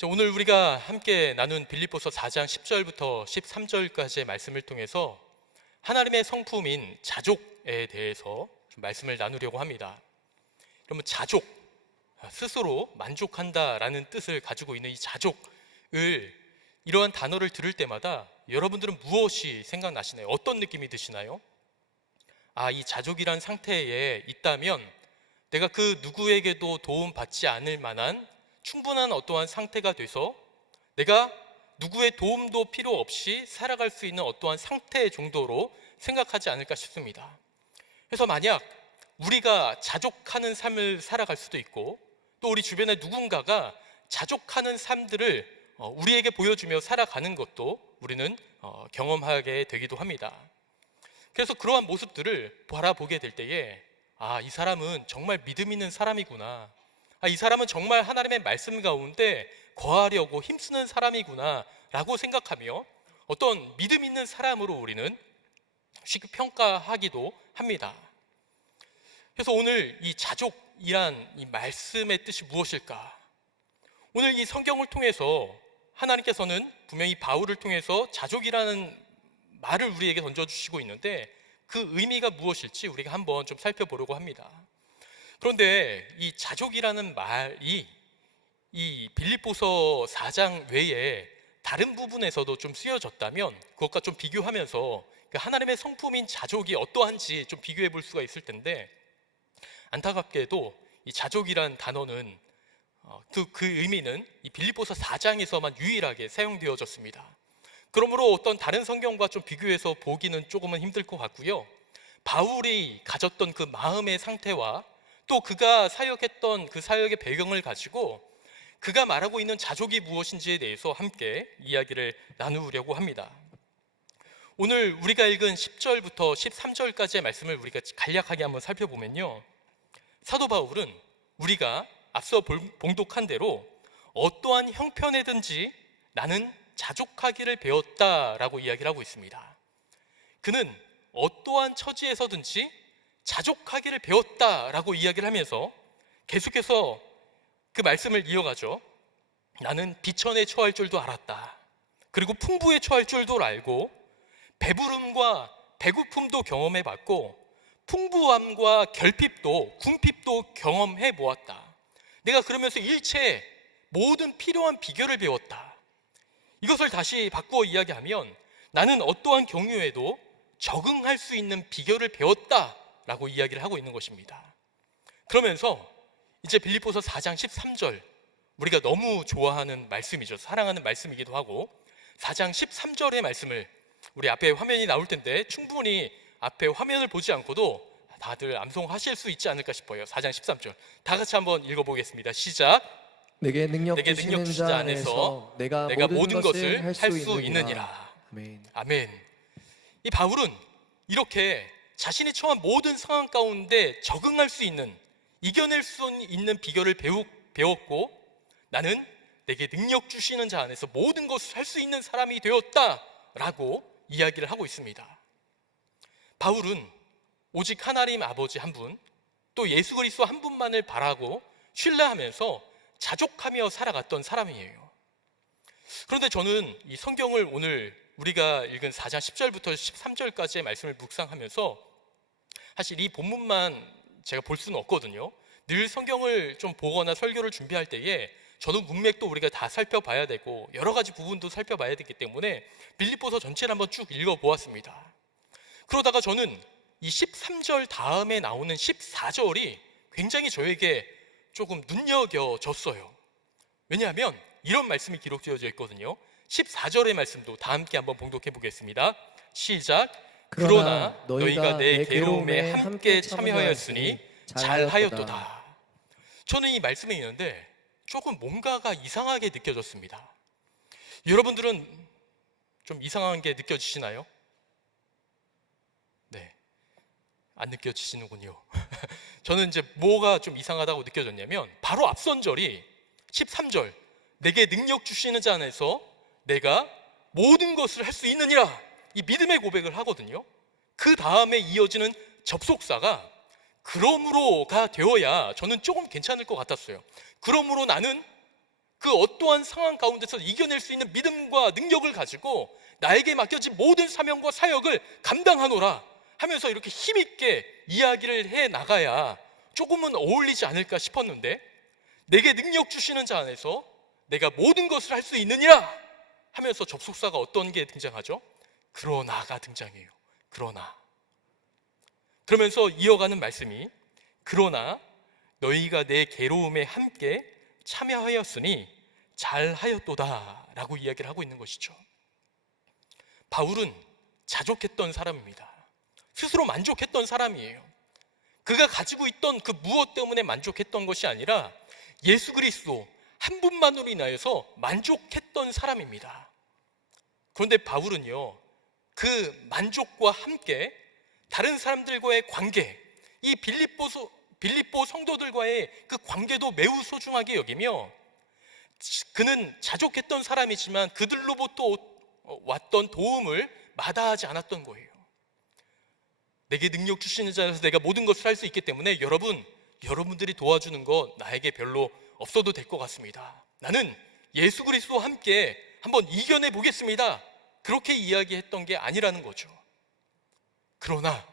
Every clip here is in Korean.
자, 오늘 우리가 함께 나눈 빌립보서 4장 10절부터 13절까지의 말씀을 통해서 하나님의 성품인 자족에 대해서 좀 말씀을 나누려고 합니다. 그러면 자족, 스스로 만족한다라는 뜻을 가지고 있는 이 자족을, 이러한 단어를 들을 때마다 여러분들은 무엇이 생각나시나요? 어떤 느낌이 드시나요? 이 자족이란 상태에 있다면 내가 그 누구에게도 도움받지 않을 만한 충분한 어떠한 상태가 돼서 내가 누구의 도움도 필요 없이 살아갈 수 있는 어떠한 상태 정도로 생각하지 않을까 싶습니다. 그래서 만약 우리가 자족하는 삶을 살아갈 수도 있고, 또 우리 주변에 누군가가 자족하는 삶들을 우리에게 보여주며 살아가는 것도 우리는 경험하게 되기도 합니다. 그래서 그러한 모습들을 바라보게 될 때에 이 사람은 정말 믿음 있는 사람이구나, 이 사람은 정말 하나님의 말씀 가운데 거하려고 힘쓰는 사람이구나 라고 생각하며 어떤 믿음 있는 사람으로 우리는 쉽게 평가하기도 합니다. 그래서 오늘 이 자족이란 이 말씀의 뜻이 무엇일까? 오늘 이 성경을 통해서 하나님께서는 분명히 바울을 통해서 자족이라는 말을 우리에게 던져주시고 있는데, 그 의미가 무엇일지 우리가 한번 좀 살펴보려고 합니다. 그런데 이 자족이라는 말이 이 빌립보서 4장 외에 다른 부분에서도 좀 쓰여졌다면 그것과 좀 비교하면서 하나님의 성품인 자족이 어떠한지 좀 비교해 볼 수가 있을 텐데, 안타깝게도 이 자족이란 단어는 그 의미는 이 빌립보서 4장에서만 유일하게 사용되어졌습니다. 그러므로 어떤 다른 성경과 좀 비교해서 보기는 조금은 힘들 것 같고요, 바울이 가졌던 그 마음의 상태와 또 그가 사역했던 그 사역의 배경을 가지고 그가 말하고 있는 자족이 무엇인지에 대해서 함께 이야기를 나누려고 합니다. 오늘 우리가 읽은 10절부터 13절까지의 말씀을 우리가 간략하게 한번 살펴보면요, 사도 바울은 우리가 앞서 봉독한 대로 어떠한 형편에든지 나는 자족하기를 배웠다라고 이야기를 하고 있습니다. 그는 어떠한 처지에서든지 자족하기를 배웠다라고 이야기를 하면서 계속해서 그 말씀을 이어가죠. 나는 비천에 처할 줄도 알았다. 그리고 풍부에 처할 줄도 알고 배부름과 배고픔도 경험해봤고 풍부함과 결핍도 궁핍도 경험해 보았다. 내가 그러면서 일체 모든 필요한 비결을 배웠다. 이것을 다시 바꾸어 이야기하면 나는 어떠한 경우에도 적응할 수 있는 비결을 배웠다 라고 이야기를 하고 있는 것입니다. 그러면서 이제 빌립보서 4장 13절, 우리가 너무 좋아하는 말씀이죠. 사랑하는 말씀이기도 하고 4장 13절의 말씀을, 우리 앞에 화면이 나올 텐데 충분히 앞에 화면을 보지 않고도 다들 암송하실 수 있지 않을까 싶어요. 4장 13절 다 같이 한번 읽어보겠습니다. 시작. 내게 능력 주신 주시는 자 안에서 내가 모든 것을 할 수 있느니라. 아멘. 이 바울은 이렇게 자신이 처한 모든 상황 가운데 적응할 수 있는, 이겨낼 수 있는 비결을 배웠고 나는 내게 능력 주시는 자 안에서 모든 것을 할 수 있는 사람이 되었다라고 이야기를 하고 있습니다. 바울은 오직 하나님 아버지 한 분, 또 예수 그리스도 한 분만을 바라고 신뢰하면서 자족하며 살아갔던 사람이에요. 그런데 저는 이 성경을 오늘 우리가 읽은 4장 10절부터 13절까지의 말씀을 묵상하면서 사실 이 본문만 제가 볼 수는 없거든요. 늘 성경을 좀 보거나 설교를 준비할 때에 저는 문맥도 우리가 다 살펴봐야 되고 여러 가지 부분도 살펴봐야 되기 때문에 빌립보서 전체를 한번 쭉 읽어보았습니다. 그러다가 저는 이 13절 다음에 나오는 14절이 굉장히 저에게 조금 눈여겨졌어요. 왜냐하면 이런 말씀이 기록되어져 있거든요. 14절의 말씀도 다 함께 한번 봉독해 보겠습니다. 시작. 그러나 너희가 내 괴로움에 함께 참여하였으니 잘하였도다. 저는 이 말씀에 있는데 조금 뭔가가 이상하게 느껴졌습니다. 여러분들은 좀 이상한 게 느껴지시나요? 네, 안 느껴지시는군요. 저는 이제 뭐가 좀 이상하다고 느껴졌냐면 바로 앞선 절이 13절, 내게 능력 주시는 자 안에서 내가 모든 것을 할 수 있느니라, 이 믿음의 고백을 하거든요. 그 다음에 이어지는 접속사가 그러므로가 되어야 저는 조금 괜찮을 것 같았어요. 그러므로 나는 그 어떠한 상황 가운데서 이겨낼 수 있는 믿음과 능력을 가지고 나에게 맡겨진 모든 사명과 사역을 감당하노라 하면서 이렇게 힘있게 이야기를 해 나가야 조금은 어울리지 않을까 싶었는데, 내게 능력 주시는 자 안에서 내가 모든 것을 할 수 있느니라 하면서 접속사가 어떤 게 등장하죠? 그러나가 등장해요. 그러나. 그러면서 이어가는 말씀이 그러나 너희가 내 괴로움에 함께 참여하였으니 잘하였도다 라고 이야기를 하고 있는 것이죠. 바울은 자족했던 사람입니다. 스스로 만족했던 사람이에요. 그가 가지고 있던 그 무엇 때문에 만족했던 것이 아니라 예수 그리스도 한 분만으로 인하여서 만족했던 사람입니다. 그런데 바울은요, 그 만족과 함께 다른 사람들과의 관계, 이 빌립보 성도들과의 그 관계도 매우 소중하게 여기며, 그는 자족했던 사람이지만 그들로부터 왔던 도움을 마다하지 않았던 거예요. 내게 능력 주시는 자라서 내가 모든 것을 할 수 있기 때문에 여러분들이 도와주는 거 나에게 별로 없어도 될 것 같습니다. 나는 예수 그리스도와 함께 한번 이겨내 보겠습니다. 그렇게 이야기했던 게 아니라는 거죠. 그러나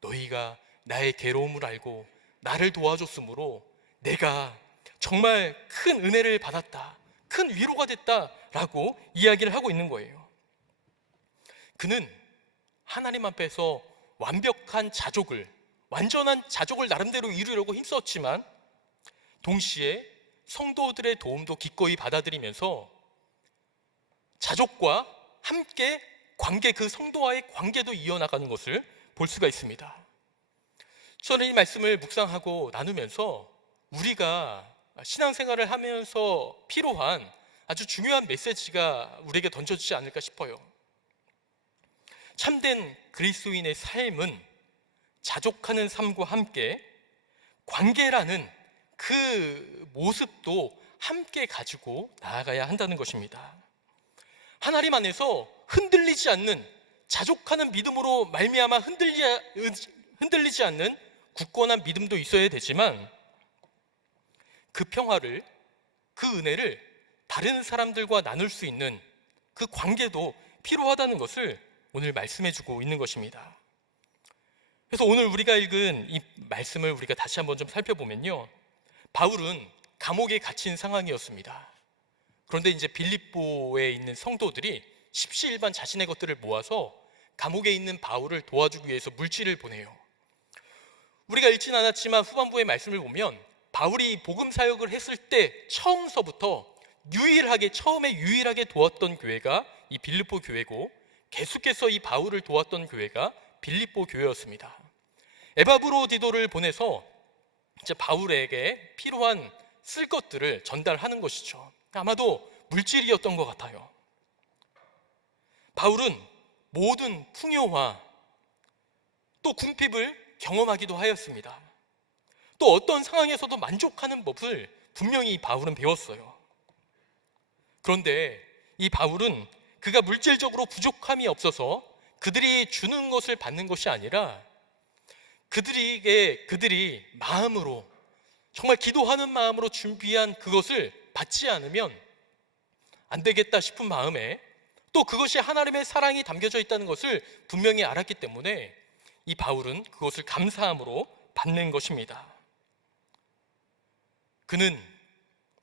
너희가 나의 괴로움을 알고 나를 도와줬으므로 내가 정말 큰 은혜를 받았다, 큰 위로가 됐다라고 이야기를 하고 있는 거예요. 그는 하나님 앞에서 완전한 자족을 나름대로 이루려고 힘썼지만 동시에 성도들의 도움도 기꺼이 받아들이면서 자족과 함께 그 성도와의 관계도 이어나가는 것을 볼 수가 있습니다. 저는 이 말씀을 묵상하고 나누면서 우리가 신앙생활을 하면서 필요한 아주 중요한 메시지가 우리에게 던져지지 않을까 싶어요. 참된 그리스도인의 삶은 자족하는 삶과 함께 관계라는 그 모습도 함께 가지고 나아가야 한다는 것입니다. 하나님 안에서 흔들리지 않는, 자족하는 믿음으로 말미암아 흔들리지 않는 굳건한 믿음도 있어야 되지만, 그 평화를, 그 은혜를 다른 사람들과 나눌 수 있는 그 관계도 필요하다는 것을 오늘 말씀해 주고 있는 것입니다. 그래서 오늘 우리가 읽은 이 말씀을 우리가 다시 한번 좀 살펴보면요, 바울은 감옥에 갇힌 상황이었습니다. 그런데 이제 빌립보에 있는 성도들이 십시일반 자신의 것들을 모아서 감옥에 있는 바울을 도와주기 위해서 물질을 보내요. 우리가 읽지는 않았지만 후반부의 말씀을 보면 바울이 복음 사역을 했을 때 처음에 유일하게 도왔던 교회가 이 빌립보 교회고, 계속해서 이 바울을 도왔던 교회가 빌립보 교회였습니다. 에바브로디도를 보내서 이제 바울에게 필요한 쓸 것들을 전달하는 것이죠. 아마도 물질이었던 것 같아요. 바울은 모든 풍요와 또 궁핍을 경험하기도 하였습니다. 또 어떤 상황에서도 만족하는 법을 분명히 바울은 배웠어요. 그런데 이 바울은 그가 물질적으로 부족함이 없어서 그들이 주는 것을 받는 것이 아니라 그들이 마음으로, 정말 기도하는 마음으로 준비한 그것을 받지 않으면 안 되겠다 싶은 마음에, 또 그것이 하나님의 사랑이 담겨져 있다는 것을 분명히 알았기 때문에 이 바울은 그것을 감사함으로 받는 것입니다. 그는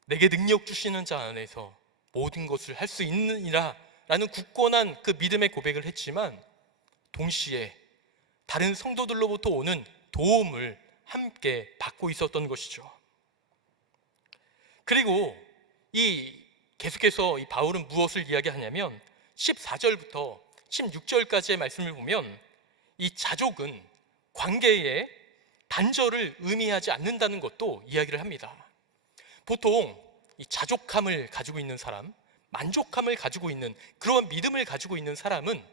내게 능력 주시는 자 안에서 모든 것을 할 수 있느니라 라는 굳건한 그 믿음의 고백을 했지만, 동시에 다른 성도들로부터 오는 도움을 함께 받고 있었던 것이죠. 그리고 계속해서 이 바울은 무엇을 이야기하냐면 14절부터 16절까지의 말씀을 보면 이 자족은 관계의 단절을 의미하지 않는다는 것도 이야기를 합니다. 보통 이 자족함을 가지고 있는 사람, 만족함을 가지고 있는 그런 믿음을 가지고 있는 사람은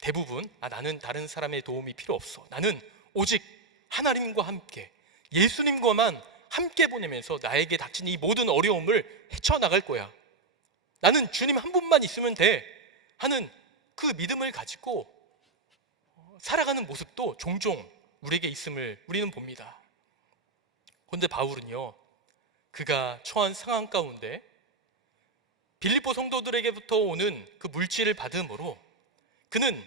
대부분 나는 다른 사람의 도움이 필요 없어, 나는 오직 하나님과 함께 예수님과만 함께 보내면서 나에게 닥친 이 모든 어려움을 헤쳐나갈 거야, 나는 주님 한 분만 있으면 돼 하는 그 믿음을 가지고 살아가는 모습도 종종 우리에게 있음을 우리는 봅니다. 그런데 바울은요, 그가 처한 상황 가운데 빌립보 성도들에게부터 오는 그 물질을 받음으로 그는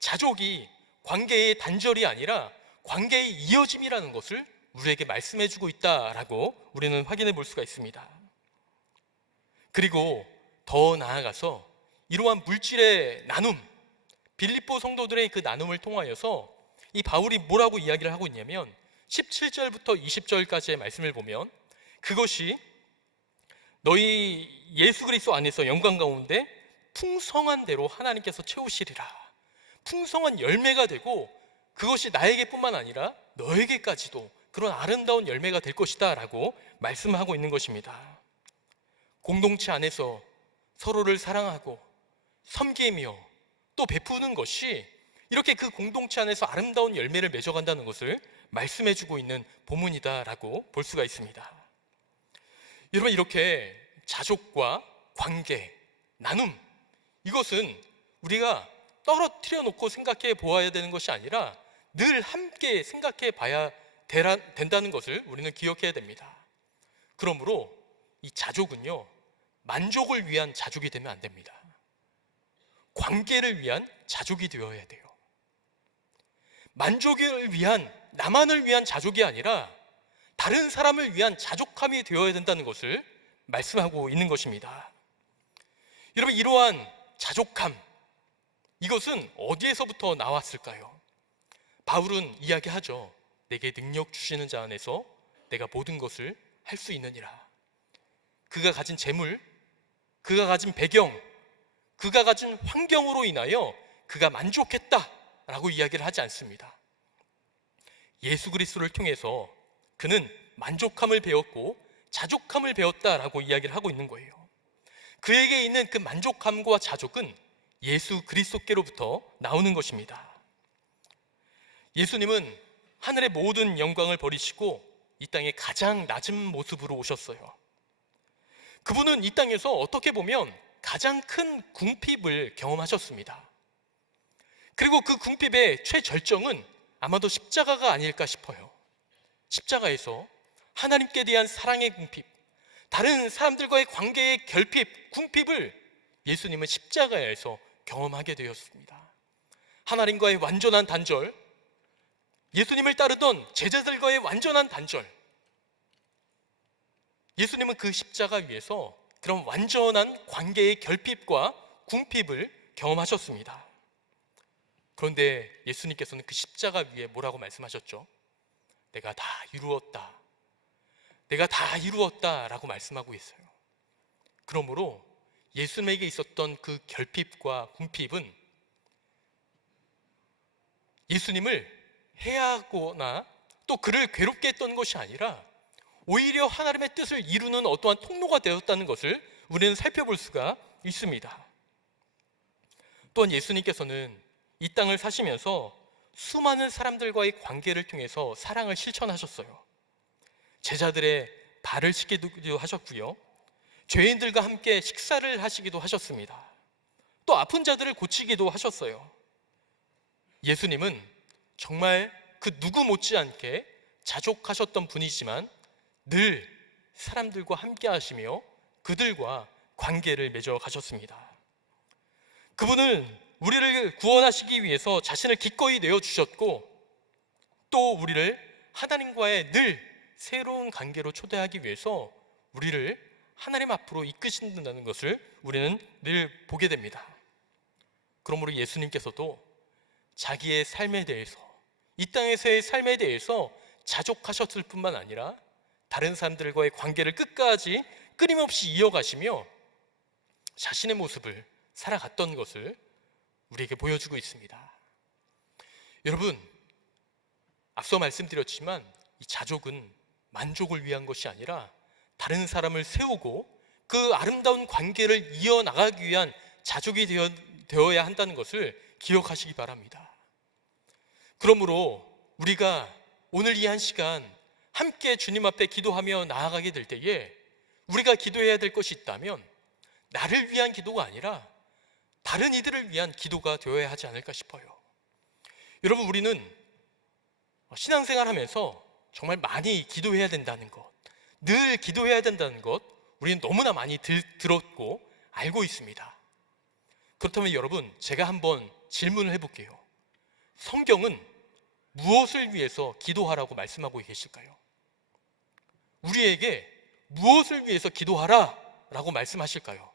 자족이 관계의 단절이 아니라 관계의 이어짐이라는 것을 우리에게 말씀해주고 있다라고 우리는 확인해 볼 수가 있습니다. 그리고 더 나아가서 이러한 물질의 나눔, 빌립보 성도들의 그 나눔을 통하여서 이 바울이 뭐라고 이야기를 하고 있냐면 17절부터 20절까지의 말씀을 보면 그것이 너희 예수 그리스도 안에서 영광 가운데 풍성한 대로 하나님께서 채우시리라. 풍성한 열매가 되고 그것이 나에게뿐만 아니라 너에게까지도 그런 아름다운 열매가 될 것이다 라고 말씀하고 있는 것입니다. 공동체 안에서 서로를 사랑하고 섬기며 또 베푸는 것이 이렇게 그 공동체 안에서 아름다운 열매를 맺어간다는 것을 말씀해주고 있는 본문이다라고 볼 수가 있습니다. 여러분, 이렇게 자족과 관계, 나눔, 이것은 우리가 떨어뜨려 놓고 생각해 보아야 되는 것이 아니라 늘 함께 생각해 봐야 된다는 것을 우리는 기억해야 됩니다. 그러므로 이 자족은요, 만족을 위한 자족이 되면 안 됩니다. 관계를 위한 자족이 되어야 돼요. 만족을 위한, 나만을 위한 자족이 아니라 다른 사람을 위한 자족함이 되어야 된다는 것을 말씀하고 있는 것입니다. 여러분, 이러한 자족함, 이것은 어디에서부터 나왔을까요? 바울은 이야기하죠. 내게 능력 주시는 자 안에서 내가 모든 것을 할 수 있느니라. 그가 가진 재물, 그가 가진 배경, 그가 가진 환경으로 인하여 그가 만족했다라고 이야기를 하지 않습니다. 예수 그리스도를 통해서 그는 만족함을 배웠고 자족함을 배웠다라고 이야기를 하고 있는 거예요. 그에게 있는 그 만족함과 자족은 예수 그리스도께로부터 나오는 것입니다. 예수님은 하늘의 모든 영광을 버리시고 이 땅에 가장 낮은 모습으로 오셨어요. 그분은 이 땅에서 어떻게 보면 가장 큰 궁핍을 경험하셨습니다. 그리고 그 궁핍의 최절정은 아마도 십자가가 아닐까 싶어요. 십자가에서 하나님께 대한 사랑의 궁핍, 다른 사람들과의 관계의 결핍, 궁핍을 예수님은 십자가에서 경험하게 되었습니다. 하나님과의 완전한 단절, 예수님을 따르던 제자들과의 완전한 단절, 예수님은 그 십자가 위에서 그런 완전한 관계의 결핍과 궁핍을 경험하셨습니다. 그런데 예수님께서는 그 십자가 위에 뭐라고 말씀하셨죠? 내가 다 이루었다, 내가 다 이루었다 라고 말씀하고 있어요. 그러므로 예수님에게 있었던 그 결핍과 궁핍은 예수님을 해하거나 또 그를 괴롭게 했던 것이 아니라 오히려 하나님의 뜻을 이루는 어떠한 통로가 되었다는 것을 우리는 살펴볼 수가 있습니다. 또한 예수님께서는 이 땅을 사시면서 수많은 사람들과의 관계를 통해서 사랑을 실천하셨어요. 제자들의 발을 씻기도 하셨고요, 죄인들과 함께 식사를 하시기도 하셨습니다. 또 아픈 자들을 고치기도 하셨어요. 예수님은 정말 그 누구 못지않게 자족하셨던 분이지만 늘 사람들과 함께 하시며 그들과 관계를 맺어 가셨습니다. 그분은 우리를 구원하시기 위해서 자신을 기꺼이 내어주셨고 또 우리를 하나님과의 늘 새로운 관계로 초대하기 위해서 우리를 하나님 앞으로 이끄신다는 것을 우리는 늘 보게 됩니다. 그러므로 예수님께서도 자기의 삶에 대해서, 이 땅에서의 삶에 대해서 자족하셨을 뿐만 아니라 다른 사람들과의 관계를 끝까지 끊임없이 이어가시며 자신의 모습을 살아갔던 것을 우리에게 보여주고 있습니다. 여러분, 앞서 말씀드렸지만 이 자족은 만족을 위한 것이 아니라 다른 사람을 세우고 그 아름다운 관계를 이어나가기 위한 자족이 되어야 한다는 것을 기억하시기 바랍니다. 그러므로 우리가 오늘 이 한 시간 함께 주님 앞에 기도하며 나아가게 될 때에 우리가 기도해야 될 것이 있다면 나를 위한 기도가 아니라 다른 이들을 위한 기도가 되어야 하지 않을까 싶어요. 여러분, 우리는 신앙생활 하면서 정말 많이 기도해야 된다는 것, 늘 기도해야 된다는 것 우리는 너무나 많이 들었고 알고 있습니다. 그렇다면 여러분, 제가 한번 질문을 해볼게요. 성경은 무엇을 위해서 기도하라고 말씀하고 계실까요? 우리에게 무엇을 위해서 기도하라 라고 말씀하실까요?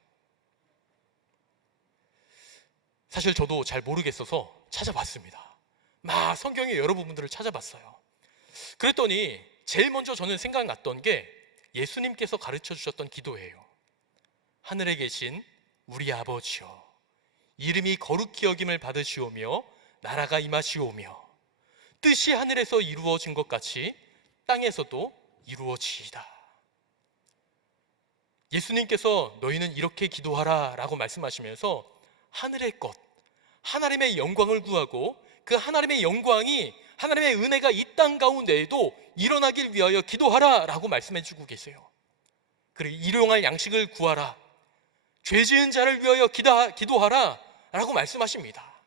사실 저도 잘 모르겠어서 찾아봤습니다. 막 성경의 여러 부분들을 찾아봤어요. 그랬더니 제일 먼저 저는 생각났던 게 예수님께서 가르쳐 주셨던 기도예요. 하늘에 계신 우리 아버지여, 이름이 거룩히 여김을 받으시오며 나라가 임하시오며 뜻이 하늘에서 이루어진 것 같이 땅에서도 이루어지이다. 예수님께서 너희는 이렇게 기도하라 라고 말씀하시면서 하늘의 것, 하나님의 영광을 구하고 그 하나님의 영광이, 하나님의 은혜가 이 땅 가운데에도 일어나길 위하여 기도하라 라고 말씀해 주고 계세요. 그리고 일용할 양식을 구하라, 죄 지은 자를 위하여 기도하라 라고 말씀하십니다.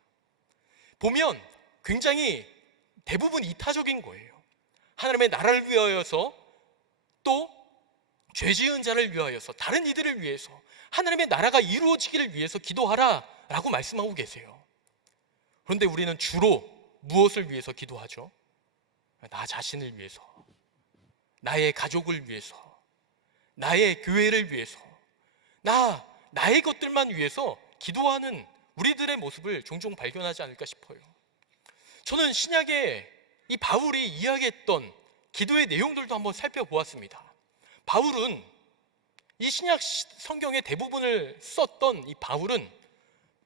보면 굉장히 대부분 이타적인 거예요. 하나님의 나라를 위하여서, 또 죄 지은 자를 위하여서, 다른 이들을 위해서, 하나님의 나라가 이루어지기를 위해서 기도하라 라고 말씀하고 계세요. 그런데 우리는 주로 무엇을 위해서 기도하죠? 나 자신을 위해서, 나의 가족을 위해서, 나의 교회를 위해서, 나의 것들만 위해서 기도하는 우리들의 모습을 종종 발견하지 않을까 싶어요. 저는 신약에 이 바울이 이야기했던 기도의 내용들도 한번 살펴보았습니다. 바울은 이 신약 성경의 대부분을 썼던 이 바울은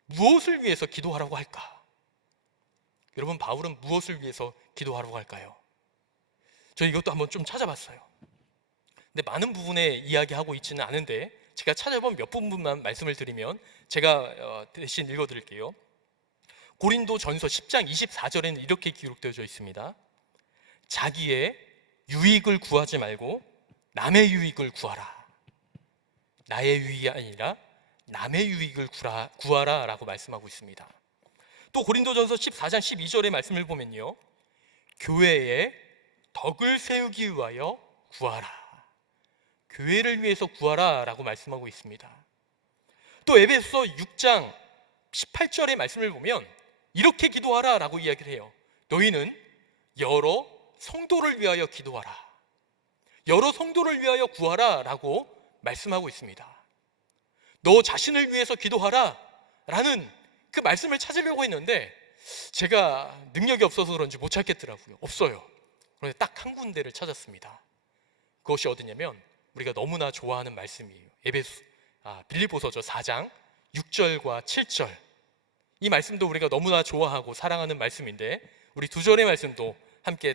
무엇을 위해서 기도하라고 할까? 여러분, 바울은 무엇을 위해서 기도하라고 할까요? 저 이것도 한번 좀 찾아봤어요. 근데 많은 부분에 이야기하고 있지는 않은데 제가 찾아본 몇 부분만 말씀을 드리면 제가 대신 읽어드릴게요. 고린도 전서 10장 24절에는 이렇게 기록되어져 있습니다. 자기의 유익을 구하지 말고 남의 유익을 구하라. 나의 유익이 아니라 남의 유익을 구하라 라고 말씀하고 있습니다. 또 고린도전서 14장 12절의 말씀을 보면요, 교회에 덕을 세우기 위하여 구하라, 교회를 위해서 구하라 라고 말씀하고 있습니다. 또 에베소서 6장 18절의 말씀을 보면 이렇게 기도하라 라고 이야기를 해요. 너희는 여러 성도를 위하여 기도하라, 여러 성도를 위하여 구하라 라고 말씀하고 있습니다. 너 자신을 위해서 기도하라 라는 그 말씀을 찾으려고 했는데 제가 능력이 없어서 그런지 못 찾겠더라고요. 없어요. 그런데 딱 한 군데를 찾았습니다. 그것이 어디냐면 우리가 너무나 좋아하는 말씀이에요. 빌립보서죠 4장 6절과 7절. 이 말씀도 우리가 너무나 좋아하고 사랑하는 말씀인데 우리 두 절의 말씀도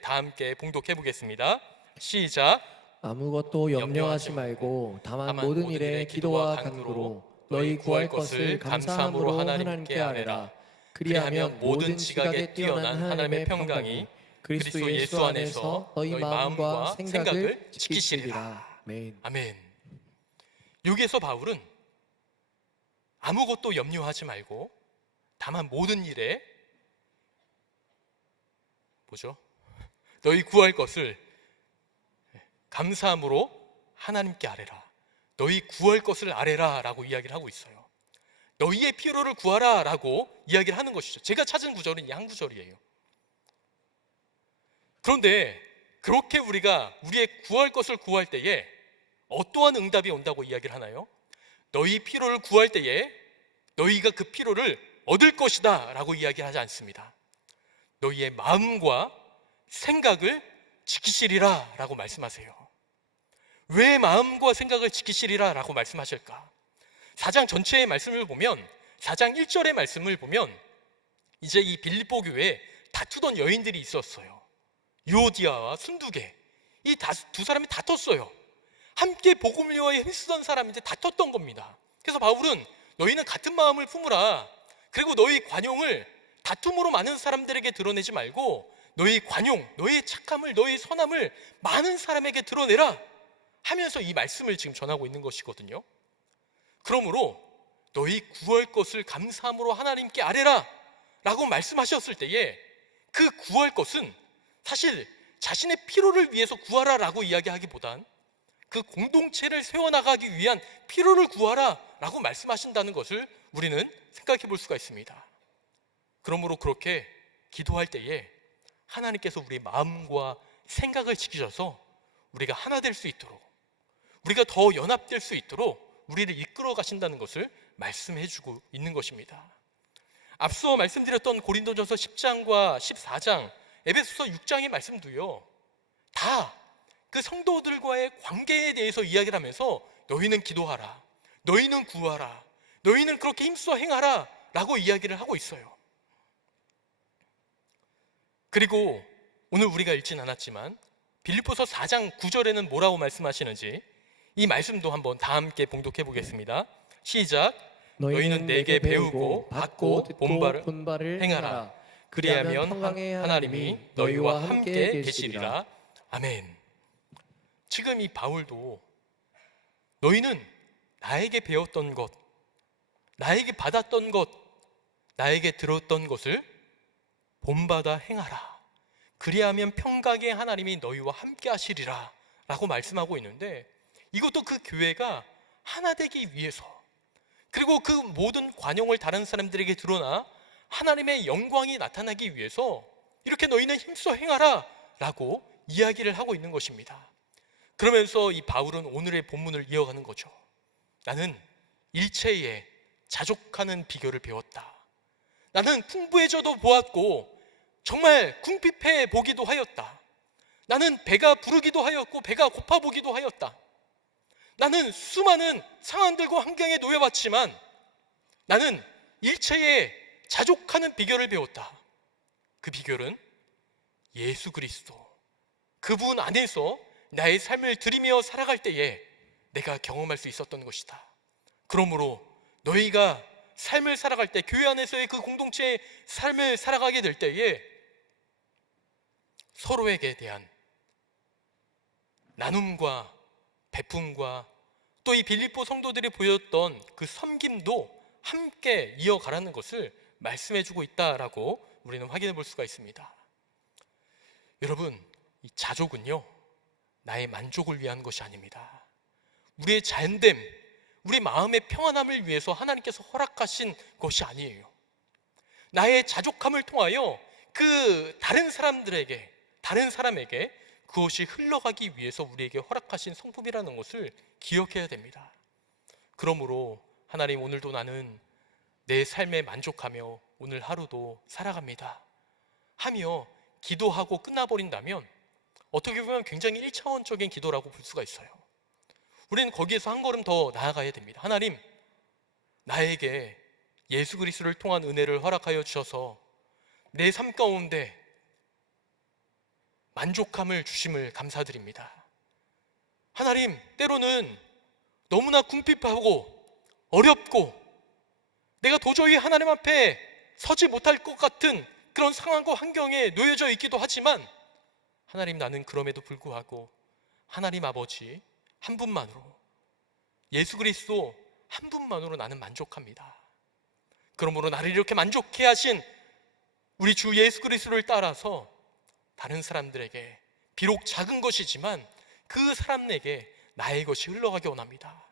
다 함께 봉독해 보겠습니다. 시작. 아무것도 염려하지 말고 다만 모든 일에 기도와 간구로 너희 구할 것을 감사함으로 하나님께 아뢰라. 그리하면 모든 지각에 뛰어난 하나님의 평강이 그리스도 예수 안에서 너희 마음과 생각을 지키시리라. 아멘. 여기에서 바울은 아무것도 염려하지 말고 다만 모든 일에 너희 구할 것을 감사함으로 하나님께 아뢰라. 너희 구할 것을 아뢰라 라고 이야기를 하고 있어요. 너희의 필요를 구하라 라고 이야기를 하는 것이죠. 제가 찾은 구절은 이 한 구절이에요. 그런데 그렇게 우리가 우리의 구할 것을 구할 때에 어떠한 응답이 온다고 이야기를 하나요? 너희 필요를 구할 때에 너희가 그 필요를 얻을 것이다 라고 이야기를 하지 않습니다. 너희의 마음과 생각을 지키시리라 라고 말씀하세요. 왜 마음과 생각을 지키시리라 라고 말씀하실까? 4장 전체의 말씀을 보면 4장 1절의 말씀을 보면 이제 이 빌립보 교회에 다투던 여인들이 있었어요. 유오디아와 순두계, 이 두 사람이 다퉜어요. 함께 복음을 위하여 힘쓰던 사람인데 다퉜던 겁니다. 그래서 바울은 너희는 같은 마음을 품으라. 그리고 너희 관용을 다툼으로 많은 사람들에게 드러내지 말고 너희 관용, 너희 착함을, 너희 선함을 많은 사람에게 드러내라 하면서 이 말씀을 지금 전하고 있는 것이거든요. 그러므로 너희 구할 것을 감사함으로 하나님께 아뢰라 라고 말씀하셨을 때에 그 구할 것은 사실 자신의 필요를 위해서 구하라 라고 이야기하기보단 그 공동체를 세워나가기 위한 필요를 구하라 라고 말씀하신다는 것을 우리는 생각해 볼 수가 있습니다. 그러므로 그렇게 기도할 때에 하나님께서 우리의 마음과 생각을 지키셔서 우리가 하나 될 수 있도록, 우리가 더 연합될 수 있도록 우리를 이끌어 가신다는 것을 말씀해 주고 있는 것입니다. 앞서 말씀드렸던 고린도전서 10장과 14장, 에베소서 6장의 말씀도요, 다 그 성도들과의 관계에 대해서 이야기를 하면서 너희는 기도하라, 너희는 구하라, 너희는 그렇게 힘써 행하라 라고 이야기를 하고 있어요. 그리고 오늘 우리가 읽진 않았지만 빌립보서 4장 9절에는 뭐라고 말씀하시는지 이 말씀도 한번 다 함께 봉독해 보겠습니다. 시작. 너희는 내게 배우고 받고 본바를 행하라. 그리하면 하나님이 너희와 함께 계시리라. 아멘. 지금 이 바울도 너희는 나에게 배웠던 것, 나에게 받았던 것, 나에게 들었던 것을 본받아 행하라. 그리하면 평강의 하나님이 너희와 함께 하시리라 라고 말씀하고 있는데, 이것도 그 교회가 하나 되기 위해서, 그리고 그 모든 관용을 다른 사람들에게 드러나 하나님의 영광이 나타나기 위해서 이렇게 너희는 힘써 행하라 라고 이야기를 하고 있는 것입니다. 그러면서 이 바울은 오늘의 본문을 이어가는 거죠. 나는 일체에 자족하는 비결을 배웠다. 나는 풍부해져도 보았고 정말 궁핍해 보기도 하였다. 나는 배가 부르기도 하였고 배가 고파 보기도 하였다. 나는 수많은 상황들과 환경에 놓여봤지만 나는 일체에 자족하는 비결을 배웠다. 그 비결은 예수 그리스도, 그분 안에서 나의 삶을 드리며 살아갈 때에 내가 경험할 수 있었던 것이다. 그러므로 너희가 삶을 살아갈 때, 교회 안에서의 그 공동체의 삶을 살아가게 될 때에 서로에게 대한 나눔과 베품과 또 이 빌립보 성도들이 보였던 그 섬김도 함께 이어가라는 것을 말씀해주고 있다라고 우리는 확인해 볼 수가 있습니다. 여러분, 이 자족은요, 나의 만족을 위한 것이 아닙니다. 우리의 자연됨, 우리 마음의 평안함을 위해서 하나님께서 허락하신 것이 아니에요. 나의 자족함을 통하여 그 다른 사람에게 그것이 흘러가기 위해서 우리에게 허락하신 성품이라는 것을 기억해야 됩니다. 그러므로 하나님, 오늘도 나는 내 삶에 만족하며 오늘 하루도 살아갑니다 하며 기도하고 끝나버린다면 어떻게 보면 굉장히 1차원적인 기도라고 볼 수가 있어요. 우리는 거기에서 한 걸음 더 나아가야 됩니다. 하나님, 나에게 예수 그리스도를 통한 은혜를 허락하여 주셔서 내 삶 가운데 만족함을 주심을 감사드립니다. 하나님, 때로는 너무나 궁핍하고 어렵고 내가 도저히 하나님 앞에 서지 못할 것 같은 그런 상황과 환경에 놓여져 있기도 하지만 하나님, 나는 그럼에도 불구하고 하나님 아버지 한 분만으로, 예수 그리스도 한 분만으로 나는 만족합니다. 그러므로 나를 이렇게 만족해 하신 우리 주 예수 그리스도를 따라서 다른 사람들에게 비록 작은 것이지만 그 사람에게 나의 것이 흘러가기 원합니다.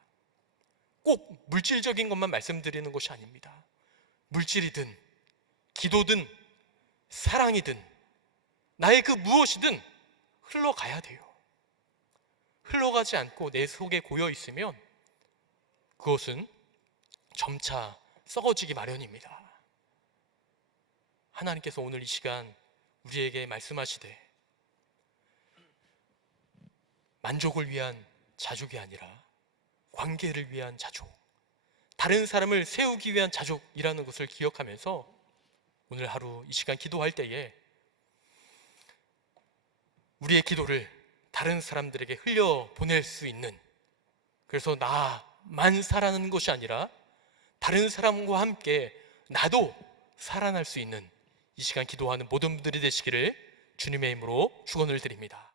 꼭 물질적인 것만 말씀드리는 것이 아닙니다. 물질이든 기도든 사랑이든 나의 그 무엇이든 흘러가야 돼요. 흘러가지 않고 내 속에 고여 있으면 그것은 점차 썩어지기 마련입니다. 하나님께서 오늘 이 시간 우리에게 말씀하시되 만족을 위한 자족이 아니라 관계를 위한 자족, 다른 사람을 세우기 위한 자족이라는 것을 기억하면서 오늘 하루 이 시간 기도할 때에 우리의 기도를 다른 사람들에게 흘려보낼 수 있는, 그래서 나만 살아나는 것이 아니라 다른 사람과 함께 나도 살아날 수 있는 이 시간 기도하는 모든 분들이 되시기를 주님의 이름으로 축원을 드립니다.